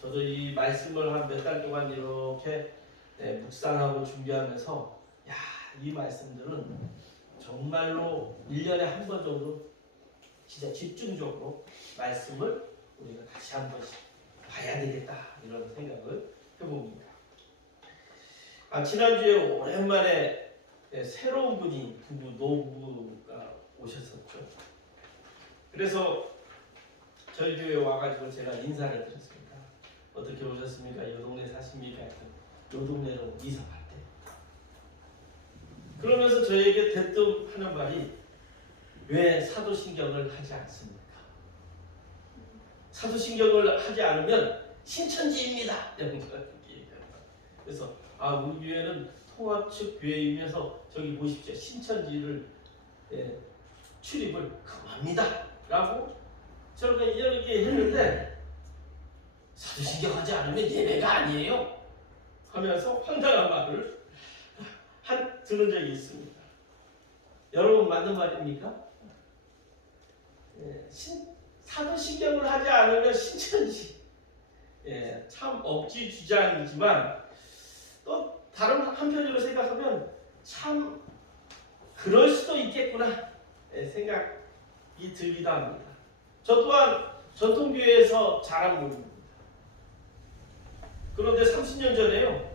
저도 이 말씀을 한 몇 달 동안 이렇게 묵상하고 준비하면서 이 말씀들은 정말로 1년에 한 번 정도 진짜 집중적으로 말씀을 우리가 다시 한 번씩 봐야 되겠다 이런 생각을 해봅니다. 지난주에 오랜만에 새로운 분이 노부가 오셨었죠. 그래서 저희 교회에 와가지고 제가 인사를 드렸습니다. 어떻게 오셨습니까? 이 동네 사십니까? 이 동네로 이사 갔대. 그러면서 저에게 대뜸 하는 말이 왜 사도신경을 하지 않습니까? 사도신경을 하지 않으면 신천지입니다. 그래서 우리 교회는 통합측 교회이면서 저기 보십시오. 신천지를 출입을 금합니다. 라고 저렇게 이렇게 했는데 사도신경 하지 않으면 예배가 아니에요. 하면서 황당한 말을 들은 적이 있습니다. 여러분 맞는 말입니까? 사도신경을 하지 않으면 신천지. 참 억지 주장이지만 또 다른 한편으로 생각하면 참 그럴 수도 있겠구나 생각이 들기도 합니다. 저 또한 전통교회에서 자란 분입니다. 그런데 30년 전에요.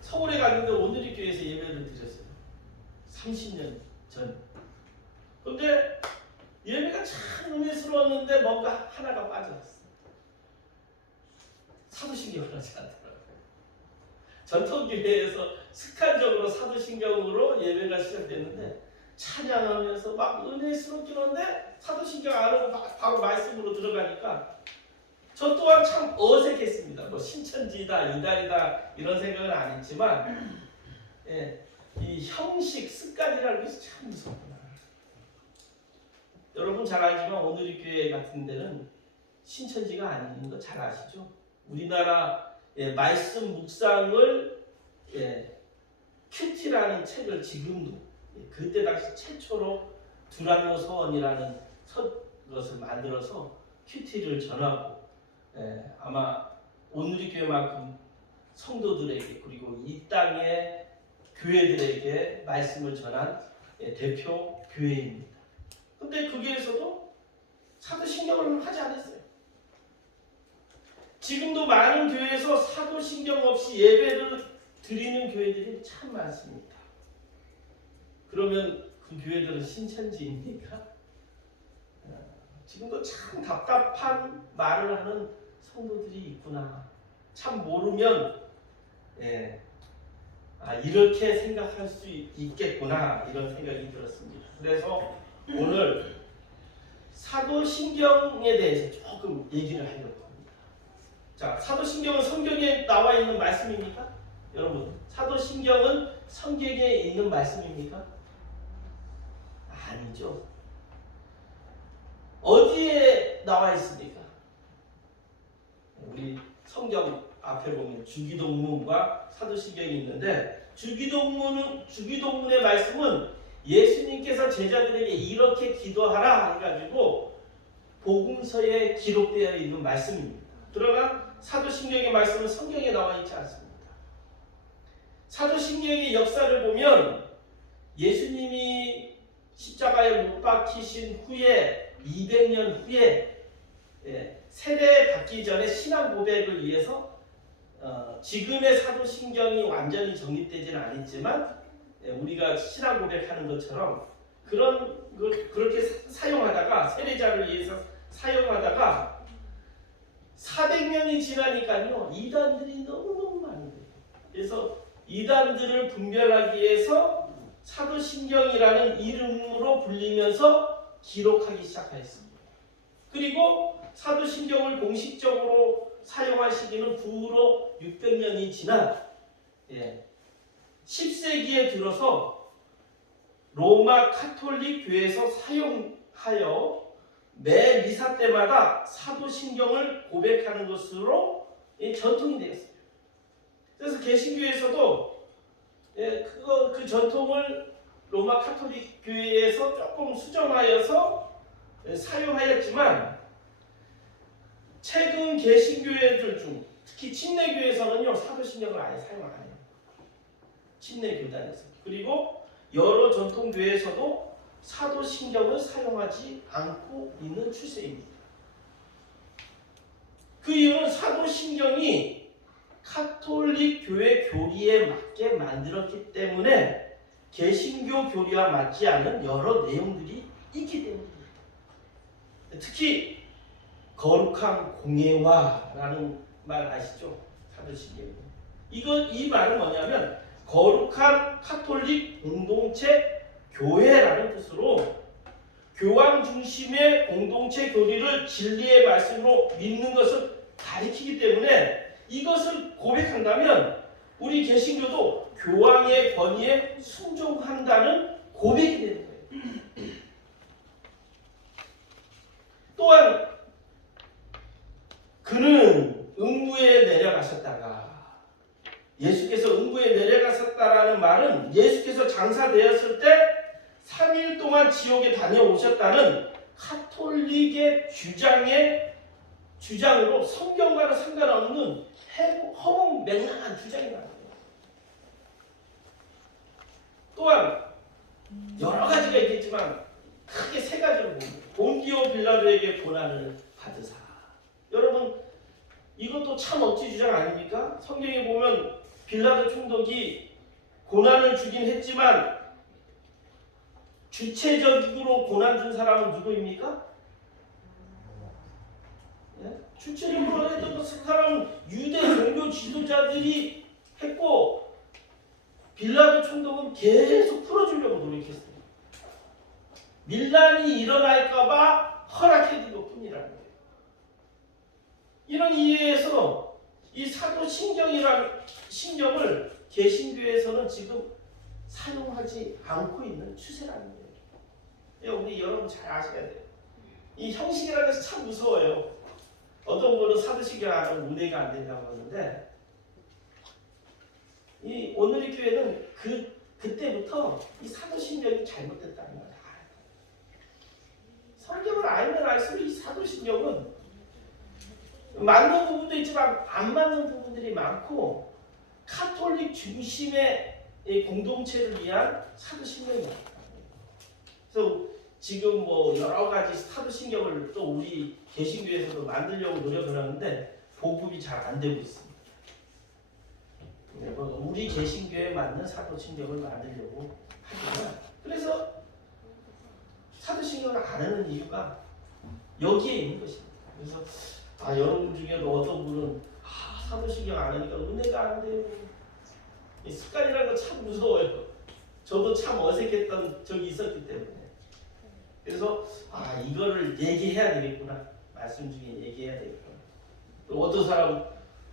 서울에 갔는데 오늘리 교회에서 예배를 드렸어요. 30년 전. 그런데 예배가 참 은혜스러웠는데 뭔가 하나가 빠졌어요. 사도신경을 하지 않더라고요. 전통교회에서 습관적으로 사도신경으로 예배가 시작됐는데 찬양하면서 막 은혜스럽긴 한데 사도신경 안 하고 바로 말씀으로 들어가니까 저 또한 참 어색했습니다. 뭐 신천지다 이달이다 이런 생각은 안 했지만 이 형식 습관이라는 게 참 무섭구나. 여러분 잘 알지만 오늘리 교회 같은 데는 신천지가 아닌 거 잘 아시죠? 우리나라 말씀 묵상을 큐티라는 책을 지금도 그때 당시 최초로 두란노 서원이라는 것을 만들어서 큐티를 전하고 아마 오늘리 교회만큼 성도들에게 그리고 이 땅의 교회들에게 말씀을 전한 대표 교회입니다. 근데 그 교회에서도 사도신경을 하지 않았어요. 지금도 많은 교회에서 사도신경 없이 예배를 드리는 교회들이 참 많습니다. 그러면 그 교회들은 신천지입니까? 지금도 참 답답한 말을 하는 성도들이 있구나. 참 모르면 이렇게 생각할 수 있겠구나 이런 생각이 들었습니다. 그래서 오늘 사도신경에 대해서 조금 얘기를 하려고 합니다. 자, 사도신경은 성경에 나와 있는 말씀입니까? 여러분, 사도신경은 성경에 있는 말씀입니까? 아니죠. 어디에 나와 있습니까? 우리 성경 앞에 보면 주기도문과 사도신경이 있는데 주기도문의 말씀은 예수님께서 제자들에게 이렇게 기도하라 해가지고 복음서에 기록되어 있는 말씀입니다. 그러나 사도신경의 말씀은 성경에 나와 있지 않습니다. 사도신경의 역사를 보면 예수님이 십자가에 못 박히신 후에 200년 후에 세례 받기 전에 신앙 고백을 위해서 지금의 사도신경이 완전히 정립되지는 않았지만 우리가 신앙 고백하는 것처럼 그렇게 사용하다가 세례자를 위해서 사용하다가 400년이 지나니까요 이단들이 너무너무 많은 거예요. 그래서 이단들을 분별하기 위해서 사도신경이라는 이름으로 불리면서 기록하기 시작하였습니다. 그리고 사도신경을 공식적으로 사용한 시기는 부로 600년이 지난 10세기에 들어서 로마 카톨릭 교회에서 사용하여 매 미사 때마다 사도신경을 고백하는 것으로 전통이 되었어요. 그래서 개신교에서도 그 전통을 로마 카톨릭 교회에서 조금 수정하여서 사용하였지만 최근 개신교회들 중 특히 침례교에서는요 사도신경을 아예 사용 안 해요. 침례교단에서. 그리고 여러 전통교회에서도 사도신경을 사용하지 않고 있는 추세입니다. 그 이유는 사도신경이 카톨릭 교회 교리에 맞게 만들었기 때문에 개신교 교리와 맞지 않은 여러 내용들이 있기 때문입니다. 특히 거룩한 공예화라는 말 아시죠? 사도신경. 이 말은 뭐냐면 거룩한 카톨릭 공동체 교회라는 뜻으로 교황 중심의 공동체 교리를 진리의 말씀으로 믿는 것을 가리키기 때문에 이것을 고백한다면 우리 개신교도 교황의 권위에 순종한다는 고백이 되는 거예요. 또한 그는 음부에 내려가셨다가 예수께서 음부에 내려가셨다라는 말은 예수께서 장사되었을 때 3일 동안 지옥에 다녀오셨다는 카톨릭의 주장으로 성경과는 상관없는 허무맹랑한 주장이 나와요. 또한 여러 가지가 있겠지만 크게 세 가지로 봅니다. 본디오 빌라도에게 고난을 받으사. 여러분 이것도 참 억지 주장 아닙니까? 성경에 보면 빌라도 총독이 고난을 주긴 했지만 주체적으로 고난 준 사람은 누구입니까? 예? 주체적으로 했던 그 사람은 유대 종교 지도자들이 했고 빌라도 총독은 계속 풀어주려고 노력했어요. 밀란이 일어날까봐 허락해준 것뿐이라는 거예요. 이런 이해에서 이 사도신경이라는 신경을 개신교에서는 지금 사용하지 않고 있는 추세라는 거예요. 우리 여러분 잘 아셔야 돼요. 이 형식이라는 것이 참 무서워요. 어떤 분은 사도신경 안 하면 은혜가 안 된다고 하는데 이 오늘의 교회는 그때부터 이 사도신경이 잘못됐다는 걸 알아요. 성경을 알면 알수록 이 사도신경은 맞는 부분도 있지만 안 맞는 부분들이 많고 카톨릭 중심의 공동체를 위한 사도신경입니다. 그래서 지금 뭐 여러 가지 사도신경을 또 우리 개신교에서도 만들려고 노력을 하는데 보급이 잘 안 되고 있습니다. 우리 개신교에 맞는 사도신경을 만들려고 하지만 그래서 사도신경을 안 하는 이유가 여기에 있는 것입니다. 그래서 여러분 중에도 어떤 분은 사도신경 안 하니까 은혜가 안 돼요. 이 습관이라는 거 참 무서워요. 저도 참 어색했던 적이 있었기 때문에. 그래서 이거를 얘기해야 되겠구나. 말씀 중에 얘기해야 되겠구나. 또 어떤 사람은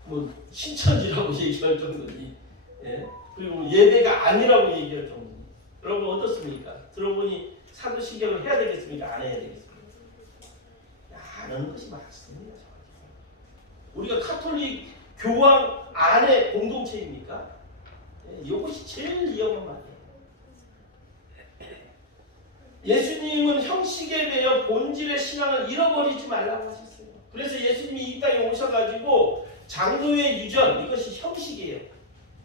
뭐 신천지라고 얘기할 정도니, 그리고 예배가 아니라고 얘기할 정도니. 여러분 어떻습니까? 들어보니 사도신경을 해야 되겠습니까? 안 해야 되겠습니까? 안 하는 것이 맞습니다. 우리가 카톨릭 교황 안에 공동체입니까? 이것이 제일 위험한 말이에요. 예수님은 형식에 대해 본질의 신앙을 잃어버리지 말라고 하셨어요. 그래서 예수님이 이 땅에 오셔가지고 장로의 유전, 이것이 형식이에요.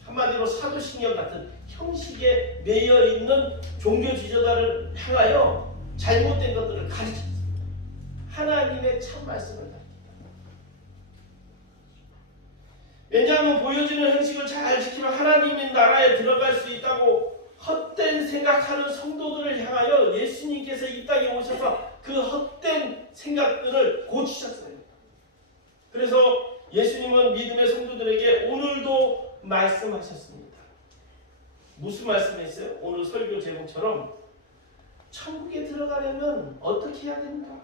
한마디로 사도신경 같은 형식에 매여 있는 종교 지도자를 향하여 잘못된 것들을 가르쳤어요. 하나님의 참 말씀을 가르쳤다. 왜냐하면 보여지는 형식을 잘 지키면 하나님의 나라에 들어갈 수 있다고 헛된 생각하는 성도들을 향하여 예수님께서 이 땅에 오셔서 그 헛된 생각들을 고치셨어요. 그래서 예수님은 믿음의 성도들에게 오늘도 말씀하셨습니다. 무슨 말씀했어요? 오늘 설교 제목처럼 천국에 들어가려면 어떻게 해야 됩니까?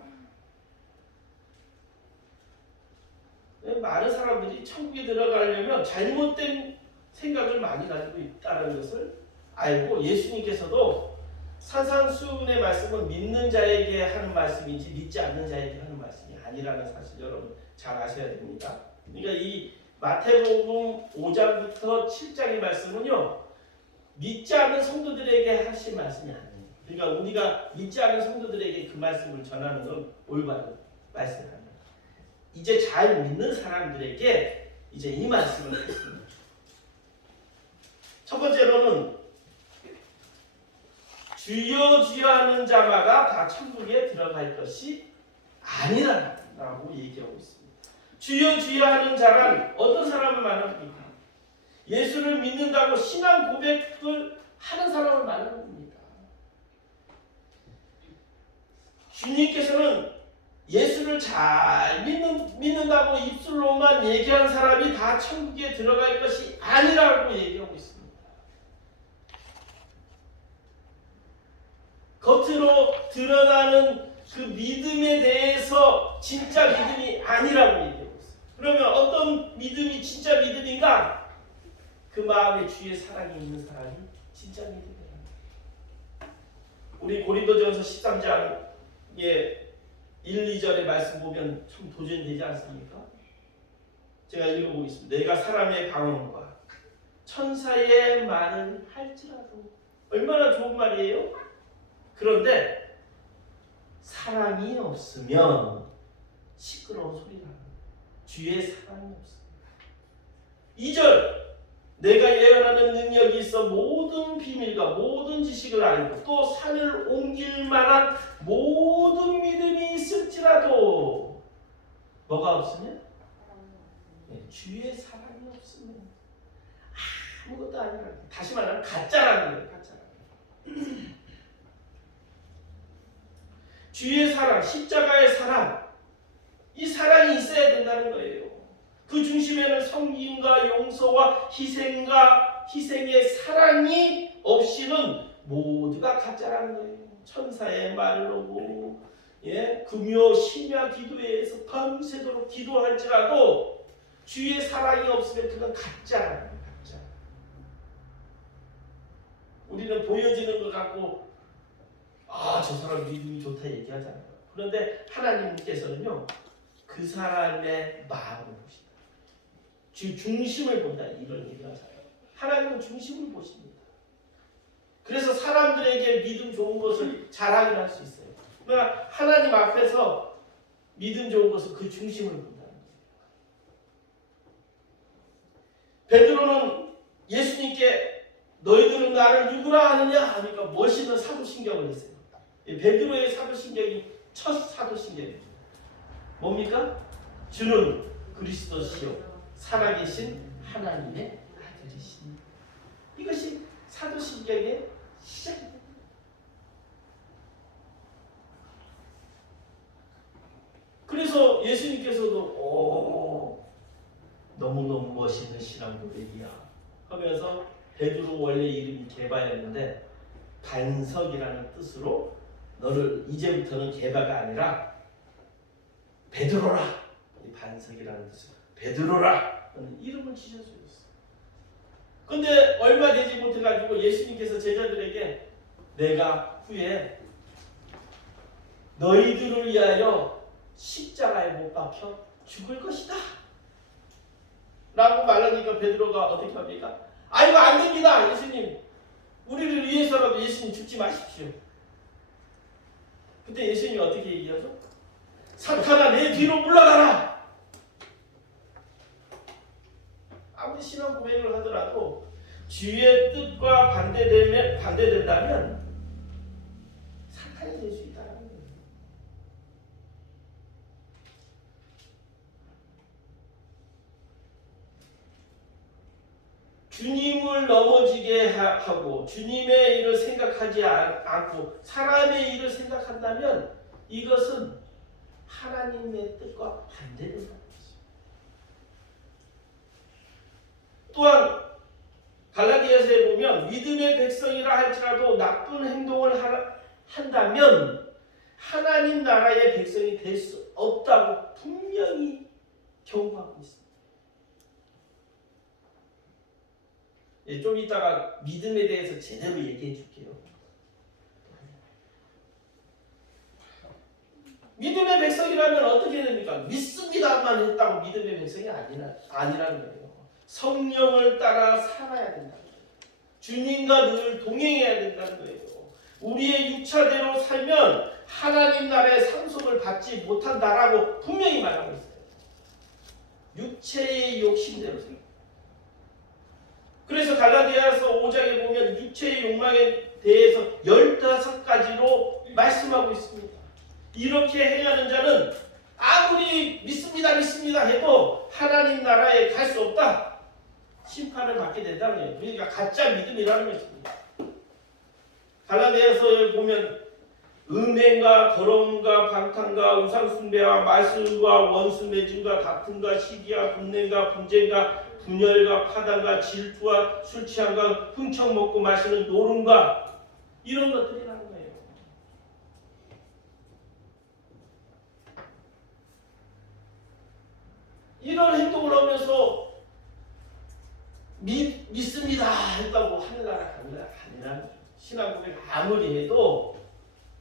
많은 사람들이 천국에 들어가려면 잘못된 생각을 많이 가지고 있다는 것을 알고 예수님께서도 산상수훈의 말씀은 믿는 자에게 하는 말씀이지 믿지 않는 자에게 하는 말씀이 아니라는 사실 여러분 잘 아셔야 됩니다. 그러니까 이 마태복음 5장부터 7장의 말씀은요 믿지 않는 성도들에게 하신 말씀이 아니에요. 그러니까 우리가 믿지 않는 성도들에게 그 말씀을 전하는 건 올바른 말씀입니다. 이제 잘 믿는 사람들에게 이제 이 말씀을 했습니다. 첫 번째로는 주여 주여 하는 자마다 다 천국에 들어갈 것이 아니라고 얘기하고 있습니다. 주여 주여 하는 자란 어떤 사람을 말합니까? 예수를 믿는다고 신앙 고백을 하는 사람을 말하는 겁니다. 주님께서는 예수를 잘 믿는다고 입술로만 얘기한 사람이 다 천국에 들어갈 것이 아니라고 얘기하고 있습니다. 겉으로 드러나는 그 믿음에 대해서 진짜 믿음이 아니라고 얘기하고 있어요. 그러면 어떤 믿음이 진짜 믿음인가? 그 마음에 주의 사랑이 있는 사람이 진짜 믿음이에요. 우리 고린도전서 13장에 1, 2절의 말씀 보면 참 도전되지 않습니까? 제가 읽어보겠습니다. 내가 사람의 방언과 천사의 말을 할지라도 얼마나 좋은 말이에요? 그런데 사랑이 없으면 시끄러운 소리가 나요. 주의 사랑이 없습니다. 2절 내가 예언하는 능력이 있어 모든 비밀과 모든 지식을 알고 또 산을 옮길 만한 모든 믿음이 있을지라도 뭐가 없으면? 네, 주의 사랑이 없으면 아무것도 아니라 다시 말하면 가짜라는 거예요. 가짜라는 주의 사랑, 십자가의 사랑, 이 사랑이 있어야 된다는 거예요. 그 중심에는 섬김과 용서와 희생의 사랑이 없이는 모두가 가짜라는 거예요. 천사의 말로고 금요 심야 기도회에서 밤새도록 기도할지라도 주의 사랑이 없으면 그건 가짜라는 거예요. 가짜. 우리는 보여지는 것 같고 저 사람 믿음이 좋다 얘기하잖아요. 그런데 하나님께서는요 그 사람의 마음을 보신다. 주 중심을 본다 이런 얘기를 하잖아요. 하나님은 중심을 보십니다. 그래서 사람들에게 믿음 좋은 것을 자랑을 할 수 있어요. 그러나 하나님 앞에서 믿음 좋은 것은 그 중심을 본다는 거예요. 베드로는 예수님께 너희들은 나를 누구라 하느냐 하니까 멋있는 사도신경을 했어요. 베드로의 사도신경이 첫 사도신경입니다. 뭡니까? 주는 그리스도시요 살아계신 하나님의 아들이시니 이것이 사도신경의 시작입니다. 그래서 예수님께서도 너무너무 멋있는 신앙 고백이야 하면서 베드로 원래 이름이 게바였는데 반석이라는 뜻으로 너를 이제부터는 게바가 아니라 베드로라 이 반석이라는 뜻으로 베드로라 하는 이름을 지셨어요. 근데 얼마 되지 못해가지고 예수님께서 제자들에게 내가 후에 너희들을 위하여 십자가에 못 박혀 죽을 것이다 라고 말하니까 베드로가 어떻게 합니까? 이거 안 됩니다 예수님, 우리를 위해서라도 예수님 죽지 마십시오. 그때 예수님이 어떻게 얘기하죠? 사탄아 내 뒤로 물러가라. 아무리 신앙 고백을 하더라도 주의 뜻과 반대된다면 사탄이 될 수 있다는 거예요. 주님을 넘어지게 하고 주님의 일을 생각하지 않고 사람의 일을 생각한다면 이것은 하나님의 뜻과 반대된다는 것이죠. 또한 갈라디아서에 보면 믿음의 백성이라 할지라도 나쁜 행동을 한다면 하나님 나라의 백성이 될 수 없다고 분명히 경고하고 있습니다. 좀 이따가 믿음에 대해서 제대로 얘기해 줄게요. 믿음의 백성이라면 어떻게 됩니까? 믿습니다만 했다고 믿음의 백성이 아니라는 거예요. 성령을 따라 살아야 된다는 거예요. 주님과 늘 동행해야 된다는 거예요. 우리의 육체대로 살면 하나님 나라의 상속을 받지 못한다라고 분명히 말하고 있어요. 육체의 욕심대로 생각. 그래서 갈라디아서 5장에 보면 육체의 욕망에 대해서 15가지로 말씀하고 있습니다. 이렇게 행하는 자는 아무리 믿습니다 해도 하나님 나라에 갈 수 없다. 심판을 받게 된다는 거예요. 그러니까 가짜 믿음이라는 것입니다. 갈라디아서에 보면 음행과 더러움과 방탕과 우상숭배와 말술과 원수 맺음과 다툼과 시기와 분냄과 분쟁과 분열과 파단과 질투와 술 취함과 흥청 먹고 마시는 노름과 이런 것들이라는 거예요. 이런 행동을 하면서 믿습니다 했다고 하늘나라 갑니다. 아니라는 거죠. 신앙 고백 아무리 해도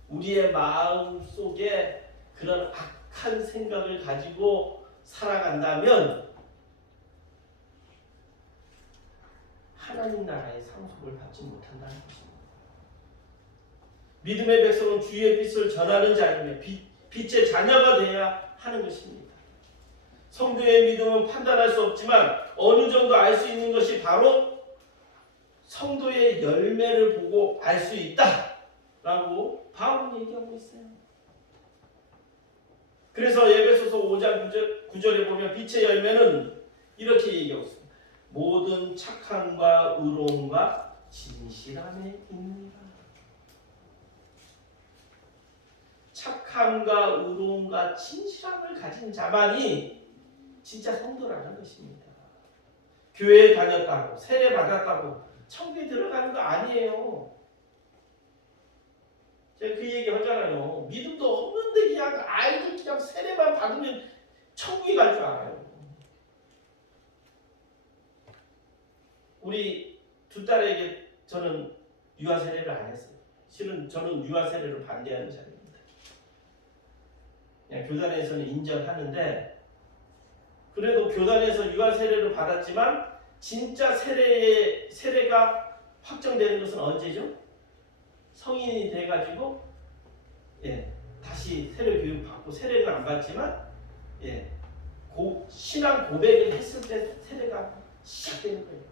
우리의 마음 속에 그런 악한 생각을 가지고 살아간다면 하나님 나라의 상속을 받지 못한다는 것입니다. 믿음의 백성은 주의 빛을 전하는 자이며 빛의 자녀가 되어야 하는 것입니다. 성도의 믿음은 판단할 수 없지만 어느 정도 알 수 있는 것이 바로 성도의 열매를 보고 알 수 있다라고 바울은 얘기하고 있어요. 그래서 에베소서 5장 9절에 보면 빛의 열매는 이렇게 얘기하고 있습니다. 모든 착함과 의로움과 진실함에 있느니라. 착함과 의로움과 진실함을 가진 자만이 진짜 성도라는 것입니다. 교회에 다녔다고 세례 받았다고 천국에 들어가는 거 아니에요. 제가 그 얘기 하잖아요. 믿음도 없는데 그냥 아이들 그냥 세례만 받으면 천국에 갈 줄 알아요. 우리 두 딸에게 저는 유아 세례를 안 했어요. 실은 저는 유아 세례를 반대하는 자입니다. 그냥 교단에서는 인정하는데 그래도 교단에서 유아 세례를 받았지만 진짜 세례가 확정되는 것은 언제죠? 성인이 돼가지고 다시 세례 교육 받고 세례는 안 받지만 신앙 고백을 했을 때 세례가 시작되는 거예요.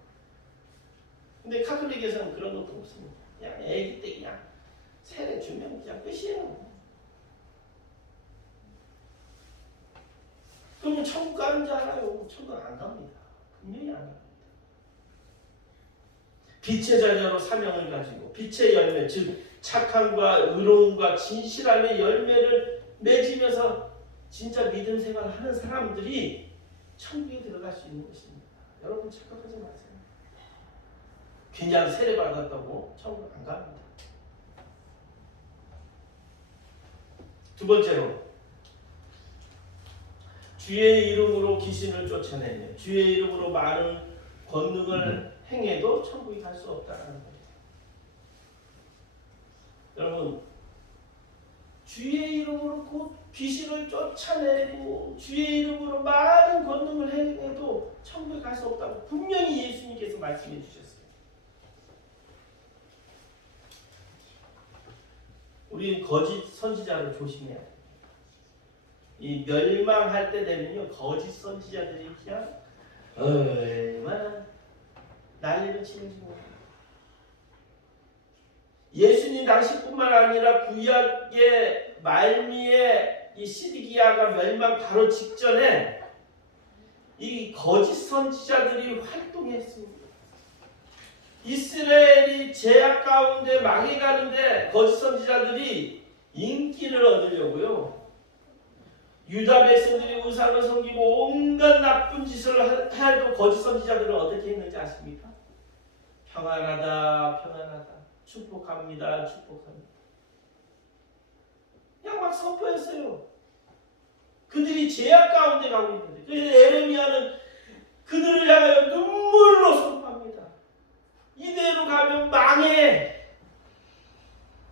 근데 카톨릭에서는 그런 것도 없습니다. 그냥 애기 때 그냥 세례 주면 그냥 끝이에요. 그러면 천국 가는 줄 알아요? 천국 안 갑니다. 분명히 안 갑니다. 빛의 자녀로 사명을 가지고 빛의 열매, 즉 착함과 의로움과 진실함의 열매를 맺으면서 진짜 믿음 생활을 하는 사람들이 천국에 들어갈 수 있는 것입니다. 여러분 착각하지 마세요. 그냥 세례 받았다고 천국 안 갑니다. 두 번째로 주의 이름으로 귀신을 쫓아내며 주의 이름으로 많은 권능을 행해도 천국에 갈 수 없다는 거예요. 여러분 주의 이름으로 곧 귀신을 쫓아내고 주의 이름으로 많은 권능을 행해도 천국에 갈 수 없다고 분명히 예수님께서 말씀해 주셨어요. 우리 거짓 선지자를 조심해야 돼요. 이 멸망할 때 되면요 거짓 선지자들이 그냥 얼마나 난리를 치는지 몰라요. 예수님 당시뿐만 아니라 구약의 말미에 이 시드기야가 멸망 바로 직전에 이 거짓 선지자들이 활동했습니다. 이스라엘이 제약 가운데 망해가는데 거짓 선지자들이 인기를 얻으려고요. 유다 백성들이 우상을 섬기고 온갖 나쁜 짓을 해도 거짓 선지자들은 어떻게 했는지 아십니까? 평안하다, 평안하다. 축복합니다, 축복합니다. 그냥 막 선포했어요. 그들이 제약 가운데 가고 있는데 그래서 에레미야는 그들을 향하여 눈물로 선포합니다. 이대로 가면 망해.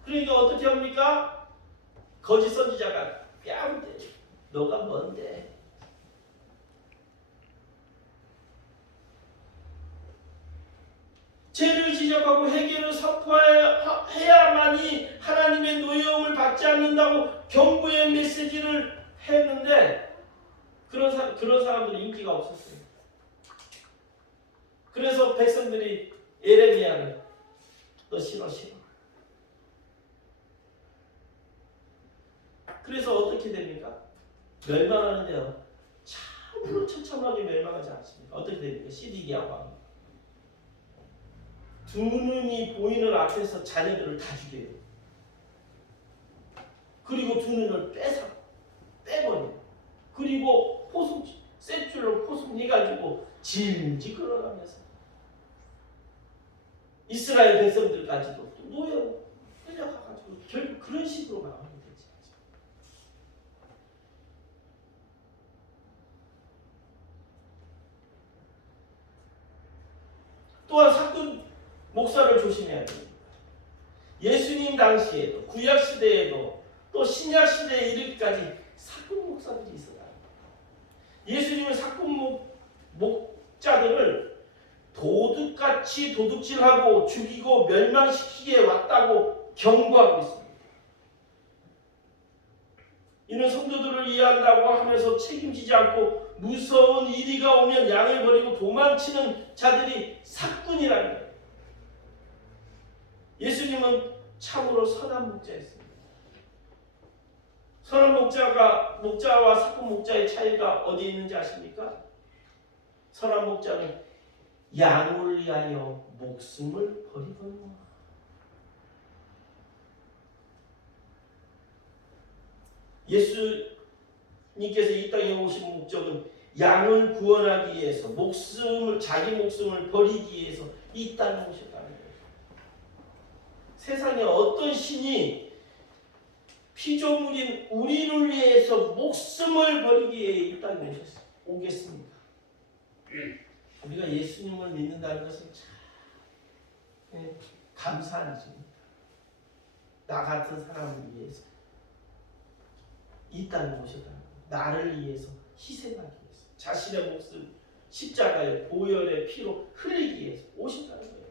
그러니까 어떻게 합니까? 거짓 선지자가 뺨 때려. 너가 뭔데? 죄를 지적하고 해결을 선포해야만이 하나님의 노여움을 받지 않는다고 경고의 메시지를 했는데 그런 사람들은 인기가 없었어요. 그래서 백성들이 에레미야를 너 싫어. 그래서 어떻게 됩니까? 멸망하는데요. 참으로 처참하게 멸망하지 않습니까? 어떻게 됩니까? 시디기야 왕. 두 눈이 보이는 앞에서 자녀들을 다 죽여요. 그리고 두 눈을 빼버려요. 그리고 쇳줄로 포승 해가지고 질질 끌어가면서 이스라엘 백성들까지도 노예로 끌려가가지고 결국 그런 식으로 마무리 되지. 또한 사돈 목사를 조심해야 됩니다. 예수님 당시에도 구약 시대에도 또 신약 시대에 이르기까지 사돈 목사들이 있어요. 예수님은 사돈 목자들을 도둑같이 도둑질하고 죽이고 멸망시키기에 왔다고 경고하고 있습니다. 이는 성도들을 이해한다고 하면서 책임지지 않고 무서운 이리가 오면 양을 버리고 도망치는 자들이 사꾼이라는 거예요. 예수님은 참으로 선한 목자였습니다. 선한 목자와 사꾼 목자의 차이가 어디에 있는지 아십니까? 선한 목자는 양을 위하여 목숨을 버리거니와. 예수님께서 이 땅에 오신 목적은 양을 구원하기 위해서 자기 목숨을 버리기 위해서 이 땅에 오셨다는 거예요. 세상에 어떤 신이 피조물인 우리를 위해서 목숨을 버리기 위해 이 땅에 오겠습니까? 우리가 예수님을 믿는다는 것은 참 감사한 일입니다. 나 같은 사람을 위해서 이 땅에 오셨다는 거예요. 나를 위해서 희생하기 위해서 자신의 목숨 십자가의 보혈의 피로 흘리기 위해서 오셨다는 거예요.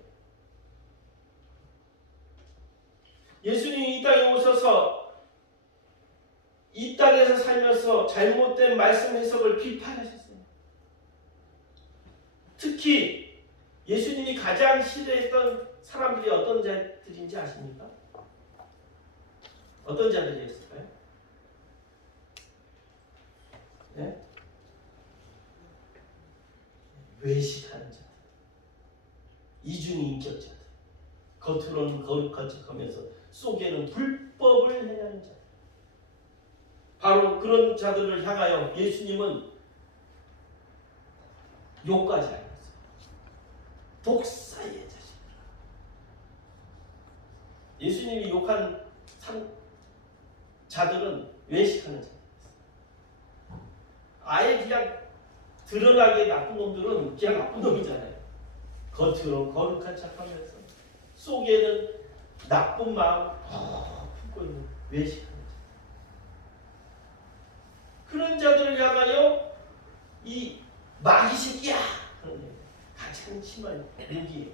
예수님이 이 땅에 오셔서 이 땅에서 살면서 잘못된 말씀 해석을 비판하셨어요. 특히 예수님이 가장 싫어했던 사람들이 어떤 자들인지 아십니까? 어떤 자들이었을까요? 네? 외식하는 자들, 이중인격자들, 겉으로는 거룩한 척하면서 속에는 불법을 행하는 자들. 바로 그런 자들을 향하여 예수님은 욕까지 하였어요. 독사의 자식들아. 예수님이 욕한 자들은 외식하는 자들이었어요. 아예 그냥 드러나게 나쁜 놈들은 그냥 나쁜 놈이잖아요. 겉으로 거룩한 척하면서 속에는 나쁜 마음 품고 있는 외식하는 자. 그런 자들을 향하여 이 마귀 새끼야! 그런 가장 심한 욕이에요.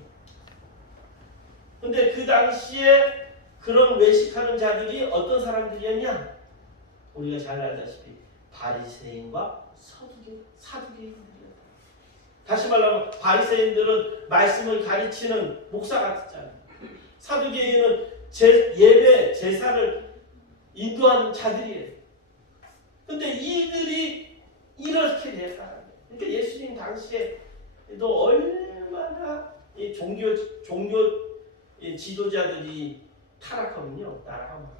근데 그 당시에 그런 외식하는 자들이 어떤 사람들이었냐? 우리가 잘 알다시피 바리새인과 사두개인들이었다. 다시 말하면 바리새인들은 말씀을 가르치는 목사 같았잖아요. 사두개인은 예배, 제사를 인도하는 자들이에요. 근데 이들이 이렇게 됐다. 그러니까 예수님 당시에도 얼마나 이 종교 지도자들이 타락하면요, 나라가.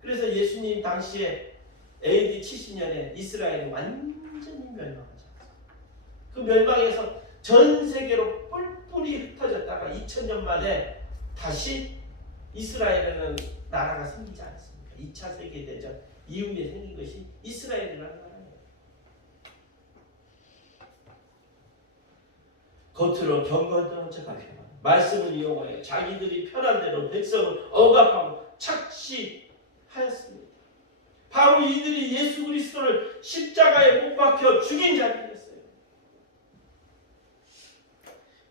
그래서 예수님 당시에 AD 70년에 이스라엘이 완전히 멸망하죠. 그 멸망에서 전 세계로 뿔뿔이 흩어졌다가 2000년 만에 다시 이스라엘에는 나라가 생기지 않습니까? 2차 세계대전 이후에 생긴 것이 이스라엘이라는 나라예요. 겉으로 경건한 척하며 말씀을 이용하여 자기들이 편한 대로 백성을 억압하고 착시하였습니다. 바로 이들이 예수 그리스도를 십자가에 못 박혀 죽인 자들이었어요.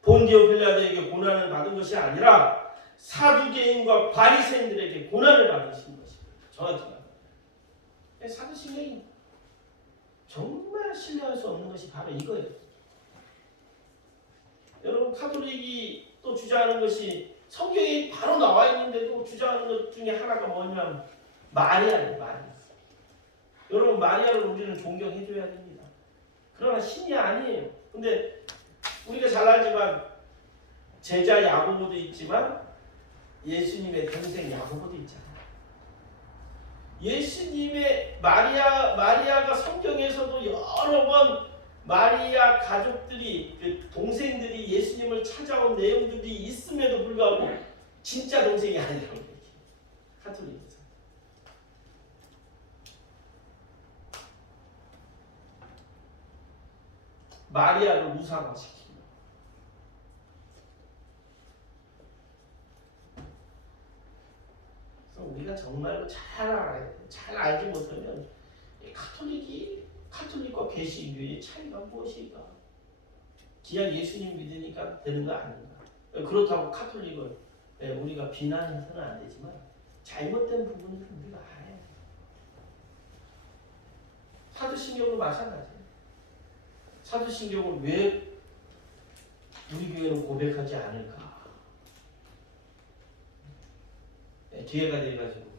본디오 빌라도에게 고난을 받은 것이 아니라 사두개인과 바리새인들에게 고난을 받으신 것입니다. 정확히 말하면 사두신경입니다. 정말 신뢰할 수 없는 것이 바로 이거예요. 여러분 카톨릭이 또 주장하는 것이 성경에 바로 나와 있는데도 주장하는 것 중에 하나가 뭐냐면 마리아예요. 마리아. 여러분 마리아를 우리는 존경해줘야 됩니다. 그러나 신이 아니에요. 근데 우리가 잘 알지만 제자 야고보도 있지만 예수님의 동생 야고보도 있잖아요. 예수님의 마리아가 성경에서도 여러 번 마리아 가족들이 그 동생들이 예수님을 찾아온 내용들이 있음에도 불구하고 진짜 동생이 아니라고 얘기해요. 카톨릭에서. 마리아를 우상화시킵니다. 그래서 우리가 정말로 잘 알아야 돼요. 잘 알지 못하면 카톨릭과 개신교의 차이가 무엇일까? 그냥 예수님 믿으니까 되는 거 아닌가? 그렇다고 카톨릭을 우리가 비난해서는 안 되지만 잘못된 부분들은 우리가 알아야 돼요. 사도신경도 마찬가지예요. 사도신경을 왜 우리 교회는 고백하지 않을까? 기회가 돼가지고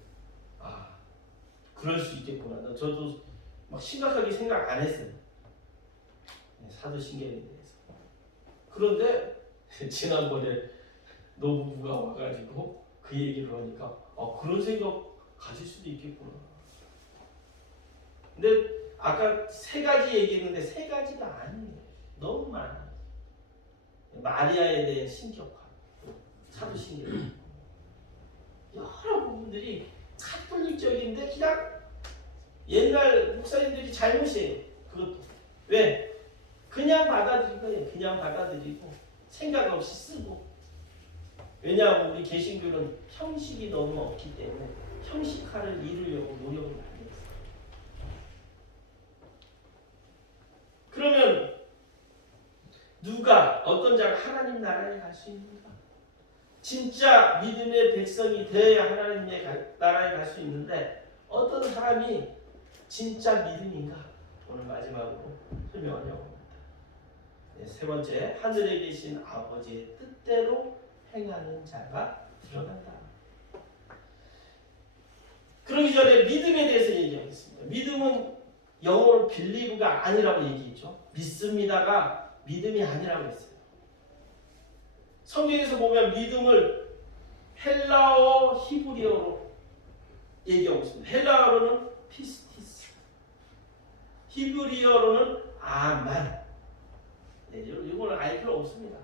그럴 수 있겠구나. 저도 막 심각하게 생각 안 했어요. 사도신경에 대해서. 그런데 지난번에 노부부가 와가지고 그 얘기를 하니까 그런 생각 가질 수도 있겠구나. 근데 아까 세 가지 얘기했는데 세 가지가 아니에요. 너무 많아요. 마리아에 대한 신격화, 사도신경 여러 부분들이 카톨릭적인데 그냥 옛날 목사님들이 잘못이에요. 그것도 왜? 그냥 받아들인 거예요. 그냥 받아들이고 생각 없이 쓰고. 왜냐하면 우리 개신교는 형식이 너무 없기 때문에 형식화를 이루려고 노력을 많이 했어요. 그러면 누가 어떤 자가 하나님 나라에 갈 수 있는가? 진짜 믿음의 백성이 되어야 하나님의 나라에 갈 수 있는데 어떤 사람이 진짜 믿음인가? 오늘 마지막으로 설명하려고 합니다. 세 번째, 하늘에 계신 아버지의 뜻대로 행하는 자가 들어간다. 그러기 전에 믿음에 대해서 얘기하겠습니다. 믿음은 영어로 빌리브가 아니라고 얘기했죠. 믿습니다가 믿음이 아니라고 했어요. 성경에서 보면 믿음을 헬라어, 히브리어로 얘기하고 있습니다. 헬라어로는 피스티스, 히브리어로는 아만. 이거는 알 필요 없습니다.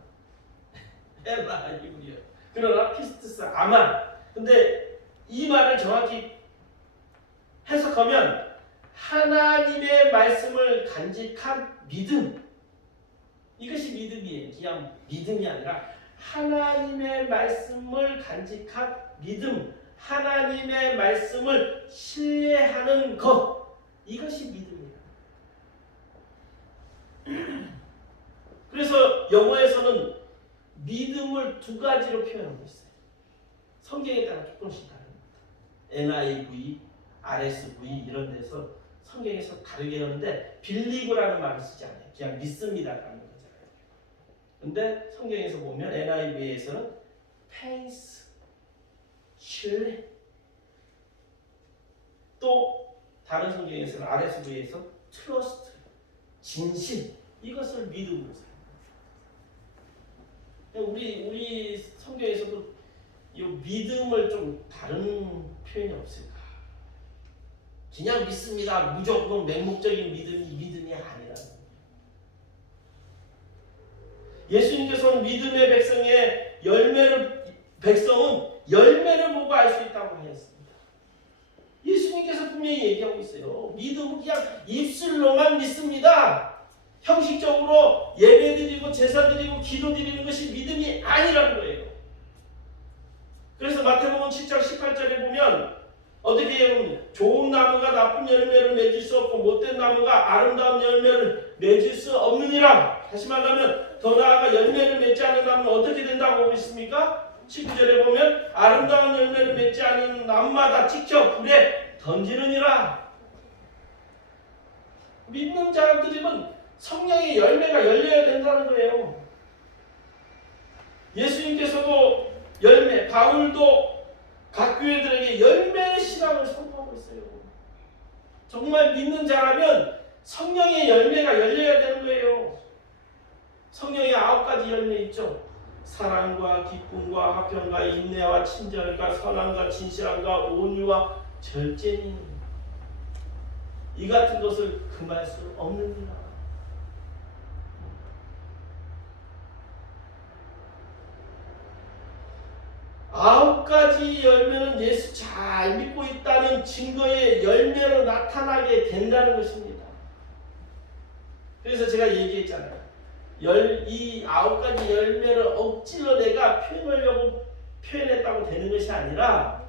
헬라, 히브리어. 그러나 피스티스, 아만. 근데 이 말을 정확히 해석하면 하나님의 말씀을 간직한 믿음. 이것이 믿음이에요. 그냥 믿음이 아니라 하나님의 말씀을 간직한 믿음, 하나님의 말씀을 신뢰하는 것, 이것이 믿음이에요. 그래서 영어에서는 믿음을 두 가지로 표현하고 있어요. 성경에 따라 조금씩 다릅니다. NIV, RSV 이런 데서 성경에서 다르게 하는데 빌리브라는 말을 쓰지 않아요. 그냥 믿습니다라는 거잖아요. 근데 성경에서 보면 NIV에서는 faith, 신뢰, 또 다른 성경에서는 RSV에서 trust, 진실, 이것을 믿음으로 사용해요. 우리 성경에서도 이 믿음을 좀 다른 표현이 없을까? 그냥 믿습니다. 무조건 맹목적인 믿음이 아니라는 거예요. 예수님께서는 믿음의 백성은 열매를 보고 알 수 있다고 하셨습니다. 예수님께서 분명히 얘기하고 있어요. 믿음은 그냥 입술로만 믿습니다. 형식적으로 예배드리고 제사드리고 기도드리는 것이 믿음이 아니라는 거예요. 그래서 마태복음 7장 18절에 보면 어떻게 해요? 좋은 나무가 나쁜 열매를 맺을 수 없고 못된 나무가 아름다운 열매를 맺을 수 없느니라. 다시 말하면 더 나아가 열매를 맺지 않는 나무는 어떻게 된다고 하고 있습니까? 19절에 보면 아름다운 열매를 맺지 않는 나무마다 직접 불에 던지느니라. 믿는 자들이면 성령의 열매가 열려야 된다는 거예요. 예수님께서도 열매, 바울도 각 교회들에게 열매의 신앙을 선포하고 있어요. 정말 믿는 자라면 성령의 열매가 열려야 되는 거예요. 성령의 9가지 열매 있죠. 사랑과 기쁨과 화평과 인내와 친절과 선함과 진실함과 온유와 절제니 이 같은 것을 금할 수 없느니라. 아홉 가지 열매는 예수 잘 믿고 있다는 증거의 열매로 나타나게 된다는 것입니다. 그래서 제가 얘기했잖아요. 이 9가지 열매를 억지로 내가 표현하려고 표현했다고 되는 것이 아니라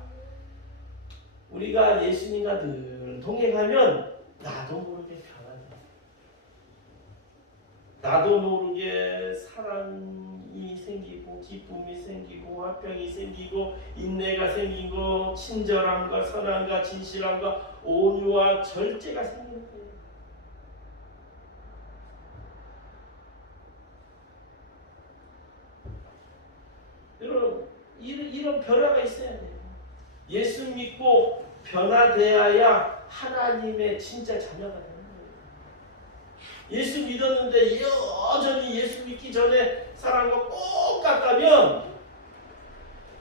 우리가 예수님과 늘 동행하면 나도 모르게 변하죠. 나도 모르게 사랑이 생기고 기쁨이 생기고 화평이 생기고 인내가 생기고 친절함과 선함과 진실함과 온유와 절제가 생기는 거예요. 여러분 이런 변화가 있어야 돼요. 예수 믿고 변화되어야 하나님의 진짜 자녀가 되는 거예요. 예수 믿었는데 여전히 예수 믿기 전에 사람과 똑같다면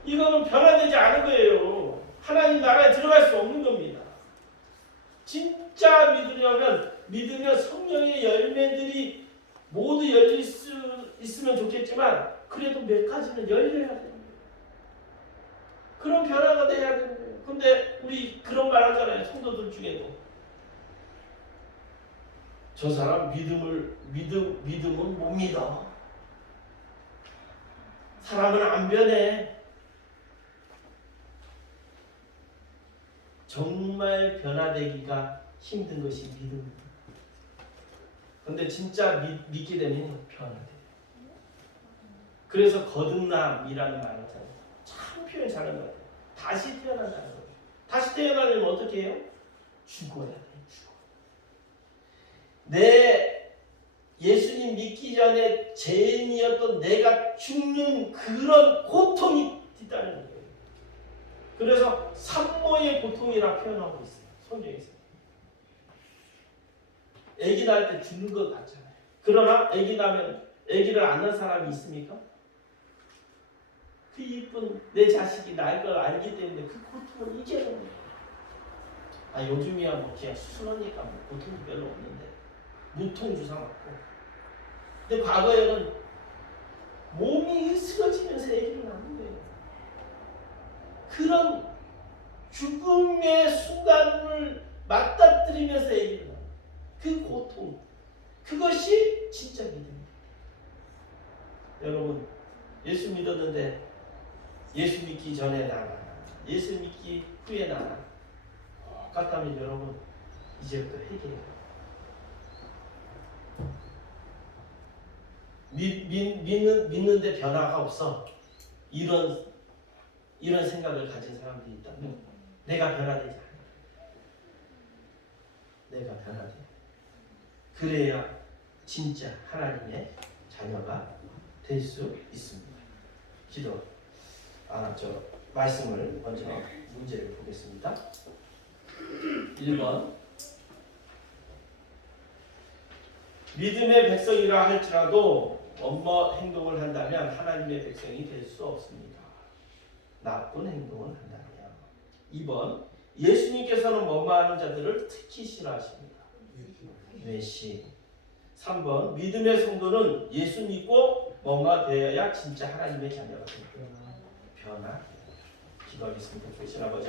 이거는 변화되지 않은 거예요. 하나님 나라에 들어갈 수 없는 겁니다. 진짜 믿으면 성령의 열매들이 모두 열릴 수 있으면 좋겠지만 그래도 몇 가지는 열려야 되는 거예요. 그런 변화가 돼야 되는 거예요. 근데 우리 그런 말 하잖아요. 성도들 중에도 저 사람 믿음은 못 믿어. 사람은 안 변해. 정말 변화되기가 힘든 것이 믿음입니다. 근데 진짜 믿게 되면 변화돼요. 그래서 거듭남이라는 말을 하잖아요. 참 표현 잘하는 것 같아요. 다시 태어난다는 거예요. 다시 태어나려면 어떻게 해요? 죽어야 돼요. 내 예수님 믿기 전에 죄인이었던 내가 죽는 그런 고통이 있다는 거예요. 그래서 산모의 고통이라 표현하고 있어요. 성경에서. 아기 낳을 때 죽는 것 같잖아요. 그러나 아기 낳으면 아기를 안 낳은 사람이 있습니까? 그 이쁜 내 자식이 날 걸 알기 때문에 그 고통을 이겨내는 거예요. 요즘이야 뭐 그냥 수술하니까 뭐 고통이 별로 없는데 무통 주사 맞고. 근데 과거에는 몸이 으스러지면서 아기를 낳는 거예요. 그런 죽음의 순간을 맞닥뜨리면서 아기를 낳는 그 고통, 그것이 진짜 믿음입니다. 여러분 예수 믿었는데 예수 믿기 전에 나나 예수 믿기 후에 나나 똑같다면 여러분 이제부터 회개해요. 믿는데 변화가 없어. 이런 생각을 가진 사람들이 있다면 내가 변화되지 않아. 내가 변화돼. 그래야 진짜 하나님의 자녀가 될 수 있습니다. 말씀을 먼저 문제를 보겠습니다. 1번 믿음의 백성이라 할지라도 엄마 행동을 한다면 하나님의 백성이 될 수 없습니다. 나쁜 행동을 한다면. 2번 예수님께서는 뭐뭐하는 자들을 특히 싫어하십니다. 외식. 3번 믿음의 성도는 예수 믿고 뭐뭐 되어야 진짜 하나님의 자녀가 됩니다. 변화. 기도하겠습니다. 주신 아버지